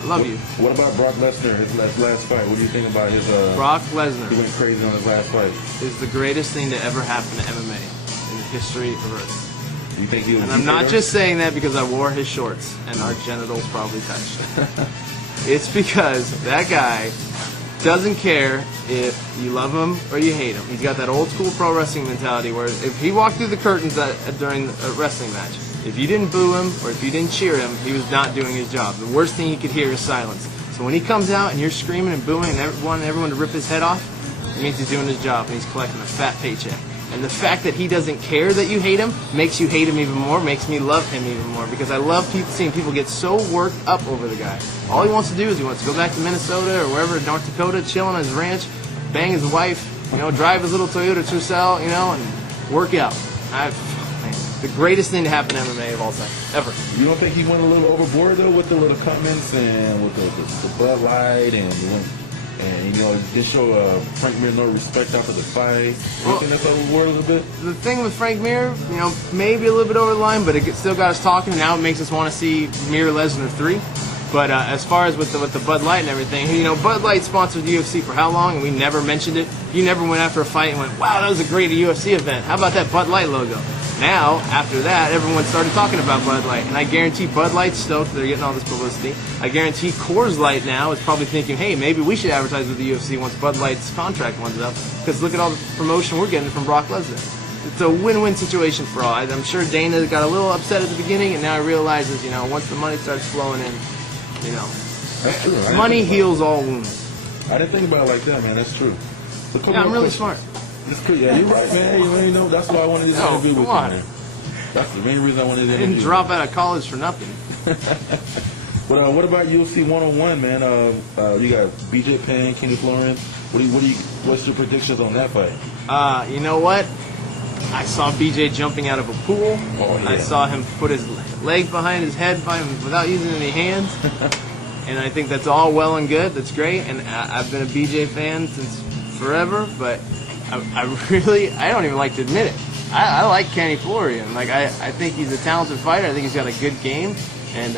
I love you. What about Brock Lesnar, his last fight? What do you think about his... Brock Lesnar. He went crazy on his last fight. Is the greatest thing to ever happen to MMA in the history of Earth. You think he was... And I'm not just saying that because I wore his shorts and our genitals probably touched. It's because that guy doesn't care if you love him or you hate him. He's got that old school pro wrestling mentality where if he walked through the curtains during a wrestling match, if you didn't boo him or if you didn't cheer him, he was not doing his job. The worst thing you could hear is silence. So when he comes out and you're screaming and booing and everyone to rip his head off, it means he's doing his job and he's collecting a fat paycheck. And the fact that he doesn't care that you hate him makes you hate him even more, makes me love him even more. Because I love seeing people get so worked up over the guy. All he wants to do is he wants to go back to Minnesota or wherever, North Dakota, chill on his ranch, bang his wife, drive his little Toyota Tercel, and work out. The greatest thing to happen in MMA of all time, ever. You don't think he went a little overboard, though, with the little comments and with the Bud Light and didn't show Frank Mir no respect after the fight? You think that's overboard a little bit? The thing with Frank Mir, maybe a little bit over the line, but it still got us talking. Now it makes us want to see Mir Lesnar 3. But as far as with the Bud Light and everything, Bud Light sponsored the UFC for how long, and we never mentioned it. You never went after a fight and went, wow, that was a great UFC event. How about that Bud Light logo? Now, after that, everyone started talking about Bud Light, and I guarantee Bud Light's stoked they're getting all this publicity. I guarantee Coors Light now is probably thinking, hey, maybe we should advertise with the UFC once Bud Light's contract runs up, because look at all the promotion we're getting from Brock Lesnar. It's a win-win situation for all. I'm sure Dana got a little upset at the beginning, and now he realizes, once the money starts flowing in, That's true. Money heals all wounds. I didn't think about it like that, man. That's true. Yeah, I'm really smart. That's true. Yeah, you're right, man. That's why I wanted this interview with you, man. That's the main reason I wanted this interview. I didn't drop out of college for nothing. But what about UFC 101, man? You got BJ Penn, Kenny Florian. What's your predictions on that fight? You know what? I saw BJ jumping out of a pool. Oh, yeah. I saw him put his leg behind his head without using any hands. And I think that's all well and good. That's great. And I've been a BJ fan since forever, but I don't even like to admit it. I like Kenny Florian. I think he's a talented fighter. I think he's got a good game. And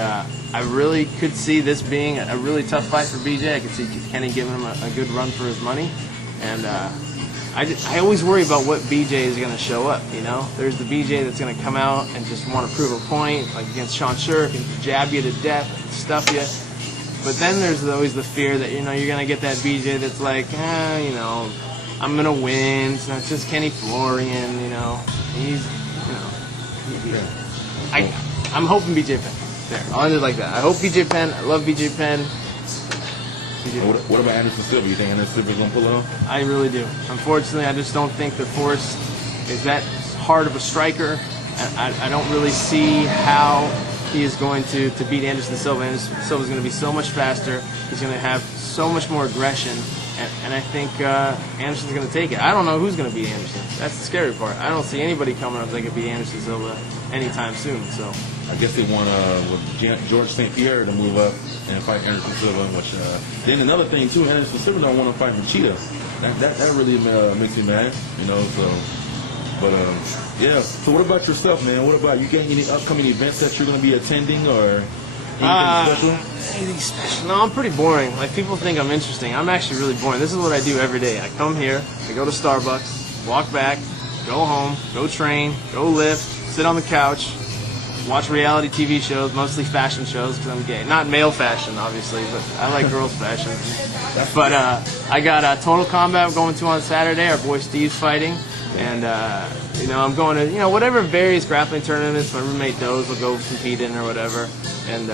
I really could see this being a really tough fight for BJ. I could see Kenny giving him a good run for his money. And I always worry about what BJ is going to show up, There's the BJ that's going to come out and just want to prove a point, like against Sean Shirk, and jab you to death, and stuff you. But then there's always the fear that, you're going to get that BJ that's like, I'm going to win. It's not just Kenny Florian, He's, I'm hoping BJ Penn. There, I'll end it like that. I hope BJ Penn. I love BJ Penn. What about Anderson Silva? You think Anderson Silva's going to pull out? I really do. Unfortunately, I just don't think the Force is that hard of a striker. I don't really see how he is going to beat Anderson Silva. Anderson Silva is going to be so much faster. He's going to have so much more aggression. And I think Anderson's going to take it. I don't know who's going to beat Anderson. That's the scary part. I don't see anybody coming up that could beat Anderson Silva anytime soon. So I guess they want with George St. Pierre to move up and fight Anderson Silva. Which then another thing too, Anderson Silva don't want to fight Machida. That really makes me mad, So, but yeah. So what about yourself, man? What about you? Got any upcoming events that you're going to be attending or? Anything special? No, I'm pretty boring. People think I'm interesting. I'm actually really boring. This is what I do every day. I come here, I go to Starbucks, walk back, go home, go train, go lift, sit on the couch, watch reality TV shows, mostly fashion shows because I'm gay. Not male fashion, obviously, but I like girls' fashion. But I got Total Combat going to on Saturday. Our boy Steve's fighting. And, I'm going to, whatever various grappling tournaments my roommate Doze will go compete in or whatever. And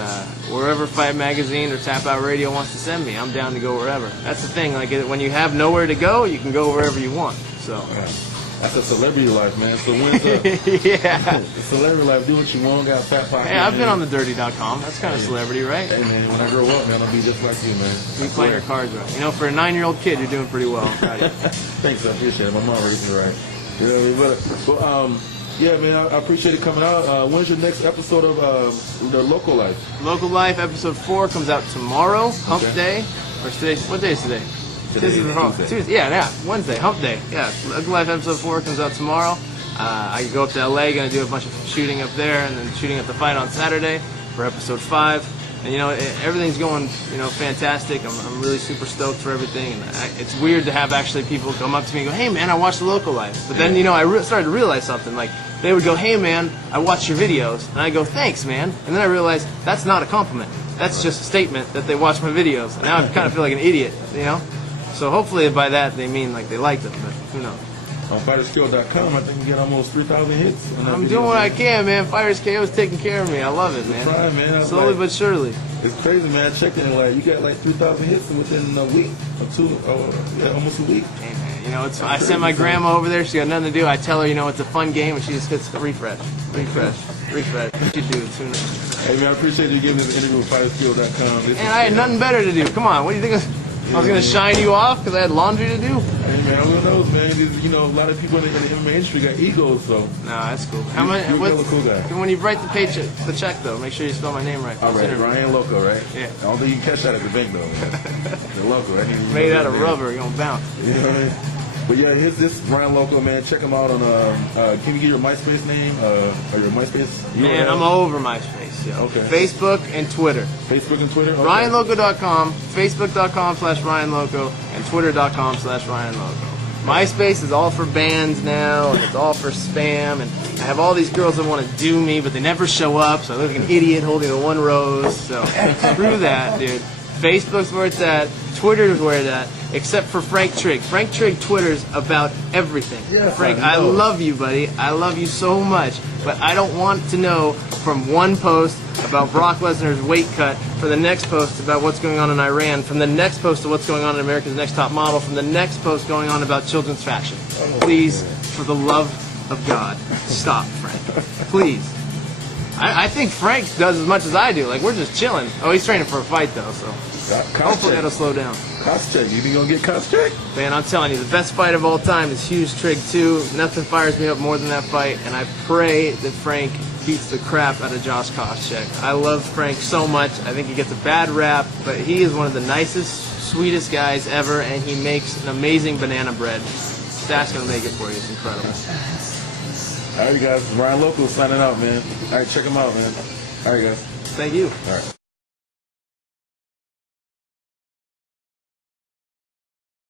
wherever Fight Magazine or Tap Out Radio wants to send me, I'm down to go wherever. That's the thing. When you have nowhere to go, you can go wherever you want. So. That's a celebrity life, man. So when's the yeah. Celebrity life? Do what you want. Got a fat pocket. Hey, I've been on the dirty.com. That's kind of celebrity, right? Hey, man. When I grow up, man, I'll be just like you, man. You play your cards right. For a 9-year-old kid, you're doing pretty well. Thanks, I appreciate it. My mom raised me right. Yeah, man, I appreciate it coming out. When's your next episode of the Local Life? Local Life episode 4 comes out tomorrow, Hump Day. Or today? What day is today? Tuesday. Yeah, Wednesday, Hump Day. Yeah, Local Life episode 4 comes out tomorrow. I go up to LA, gonna do a bunch of shooting up there, and then shooting at the fight on Saturday for episode 5. And everything's going fantastic. I'm really super stoked for everything, and it's weird to have actually people come up to me and go, "Hey man, I watched the Loco Life." But then I started to realize something. Like they would go, "Hey man, I watched your videos," and I go, "Thanks man," and then I realized that's not a compliment. That's just a statement that they watch my videos, and now I kind of feel like an idiot, So hopefully by that they mean like they liked them, but who knows. On FightersKO.com, I think you get almost 3,000 hits. I'm doing what I can, man. Fighters KO is taking care of me. I love it, man. Trying, man. Slowly but surely. It's crazy, man. I checked in, like, you got like 3,000 hits within a week or two, almost a week. Hey, man, I sent my grandma over there. She got nothing to do. I tell her, it's a fun game, and she just hits refresh. She do it sooner. Hey, man, I appreciate you giving me this interview with FightersKO.com. And I had nothing better to do. Come on, what do you think? I was going to shine you off because I had laundry to do? Hey, man, who knows, man? A lot of people in the MMA industry got egos, so. No, that's cool. You're a cool guy. When you write the check, though, make sure you spell my name right. All right, Ryan Loco, right? Yeah. I don't think you can catch that at the bank, though. The Loco, right? Made out of rubber, you're going to bounce. You know what I mean? But yeah, here's this Ryan Loco, man. Check him out on, can you get your MySpace name? Or your MySpace URL? Man, I'm over MySpace, yeah. Okay. Facebook and Twitter. Facebook and Twitter? Okay. RyanLoco.com, Facebook.com/RyanLoco, and Twitter.com/RyanLoco. MySpace is all for bands now, and it's all for spam, and I have all these girls that want to do me, but they never show up, so I look like an idiot holding the one rose, so screw that, dude. Facebook's where it's at, Twitter's where it's at, except for Frank Trigg. Frank Trigg Twitters about everything. Yes, Frank, I love you, buddy. I love you so much, but I don't want to know from one post about Brock Lesnar's weight cut, for the next post about what's going on in Iran, from the next post to what's going on in America's Next Top Model, from the next post going on about children's fashion. Please, for the love of God, stop, Frank. Please. I think Frank does as much as I do. Like, we're just chilling. Oh, he's training for a fight, though, so hopefully that'll slow down. Cost check. You think you're going to get cost check? Man, I'm telling you, the best fight of all time is Hughes Trigg 2. Nothing fires me up more than that fight, and I pray that Frank beats the crap out of Josh Koscheck. I love Frank so much. I think he gets a bad rap, but he is one of the nicest, sweetest guys ever, and he makes an amazing banana bread. Stash going to make it for you. It's incredible. All right, guys. Ryan Loco signing out, man. All right, check him out, man. All right, guys. Thank you. All right.